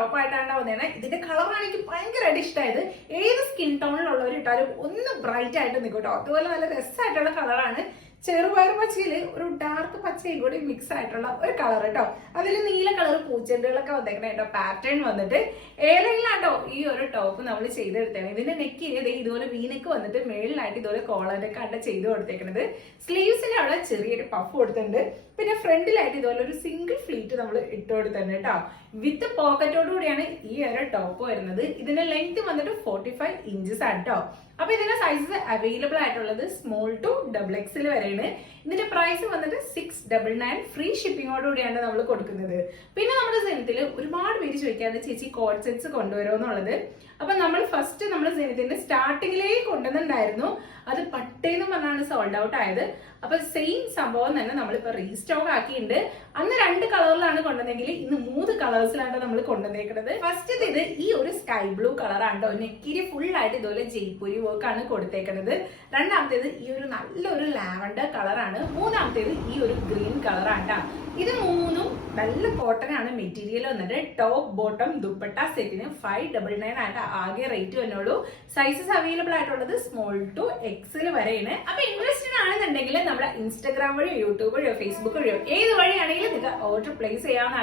Top ആയിട്ടാണ് വന്നേനെ. ഇതിന്റെ കളറാണ് എനിക്ക് ഭയങ്കരമായിട്ട് ഇഷ്ടമായത്. ഏത് സ്കിൻ ടോണിലുള്ളവർ ഇട്ടാലും ഒന്ന് ബ്രൈറ്റ് ആയിട്ട് നിൽക്കും കേട്ടോ. അതുപോലെ നല്ല രസമായിട്ടുള്ള കളറാണ്. ചെറുപയർ പച്ചയില് ഒരു ഡാർക്ക് പച്ചയും കൂടി മിക്സ് ആയിട്ടുള്ള ഒരു കളർ കേട്ടോ. അതിൽ നീല കളർ പൂച്ചെണ്ടുകളൊക്കെ വന്നേക്കണ കേട്ടോ. പാറ്റേൺ വന്നിട്ട് ഏലയിലാട്ടോ ഈ ഒരു ടോപ്പ് നമ്മൾ ചെയ്തെടുത്തേണ്. ഇതിന്റെ നെക്ക് ഇതുപോലെ വീനക്ക് വന്നിട്ട് മേളിലായിട്ട് ഇതുപോലെ കോളറൊക്കെ ആയിട്ട് ചെയ്ത് കൊടുത്തേക്കണത്. സ്ലീവ്സിന്റെ അവിടെ ചെറിയൊരു പഫ് കൊടുത്തിട്ടുണ്ട്. പിന്നെ ഫ്രണ്ടിലായിട്ട് ഇതുപോലെ ഒരു സിംഗിൾ ഫ്ലീറ്റ് നമ്മൾ ഇട്ട് കൊടുത്തിട്ടുണ്ട് കേട്ടോ. വിത്ത് പോക്കറ്റോട് കൂടിയാണ് ഈ ഒരു ടോപ്പ് വരുന്നത്. ഇതിന്റെ ലെങ്ത് വന്നിട്ട് 45 ഇഞ്ചസ് ആണ് കേട്ടോ. അപ്പൊ ഇതിന്റെ സൈസസ് അവൈലബിൾ ആയിട്ടുള്ളത് സ്മോൾ ടു XXL വരെയാണ്. ഇതിന്റെ പ്രൈസ് വന്നിട്ട് 699 ഫ്രീ ഷിപ്പിങ്ങോട് കൂടിയാണ് നമ്മൾ കൊടുക്കുന്നത്. പിന്നെ നമ്മുടെ സെനത്തിൽ ഒരുപാട് പേര് ചോദിക്കാതെ ചേച്ചി കോഡ് സെറ്റ്സ് കൊണ്ടുവരുമോ എന്നുള്ളത്. അപ്പൊ നമ്മൾ ഫസ്റ്റ് നമ്മൾ സെനത്തിന്റെ സ്റ്റാർട്ടിങ്ങിലേക്ക് കൊണ്ടുവന്നിട്ടുണ്ടായിരുന്നു. അത് പട്ടേന്ന് പറഞ്ഞാണ് സോൾഡ് ഔട്ട് ആയത്. അപ്പൊ സെയിം സംഭവം തന്നെ നമ്മളിപ്പോ റീസ്റ്റോക്ക് ആക്കിയിട്ടുണ്ട്. അന്ന് 2 കളറിലാണ് കൊണ്ടുവന്നെങ്കിൽ ഇന്ന് 3 കളേഴ്സിലാണ് നമ്മൾ കൊണ്ടുവന്നേക്കുന്നത്. ഫസ്റ്റ് ഇത് ഈ ഒരു സ്കൈ ബ്ലൂ കളറാണ് കേട്ടോ. നെക്കിരി ഫുൾ ആയിട്ട് ഇതുപോലെ ജയ്പൂരി വർക്ക് ആണ് കൊടുത്തേക്കുന്നത്. രണ്ടാമത്തേത് ഈ ഒരു നല്ലൊരു ലാവൻഡർ കളറാണ്. മൂന്നാമത്തേത് ഈ ഒരു ഗ്രീൻ കളറാണ് കേട്ടോ. ഇത് മൂന്നും നല്ല കോട്ടൺ ആണ് മെറ്റീരിയൽ വന്നിട്ട്. ടോപ്പ് ബോട്ടം ദുപ്പട്ട സെറ്റിന് 599 ആയിട്ട് ആകെ റേറ്റ് വന്നോളൂ. സൈസസ് അവൈലബിൾ ആയിട്ടുള്ളത് സ്മോൾ ടു XL വരെയാണ്. അപ്പൊ ഇൻട്രസ്റ്റഡ് ആണെന്നുണ്ടെങ്കിൽ നമ്മുടെ ഇൻസ്റ്റാഗ്രാം വഴിയോ യൂട്യൂബ് വഴിയോ ഫേസ്ബുക്ക് വഴിയോ ഏത് വഴിയാണെങ്കിലും നിങ്ങൾക്ക് ഓർഡർ പ്ലേസ് ചെയ്യാവുന്നതാണ്.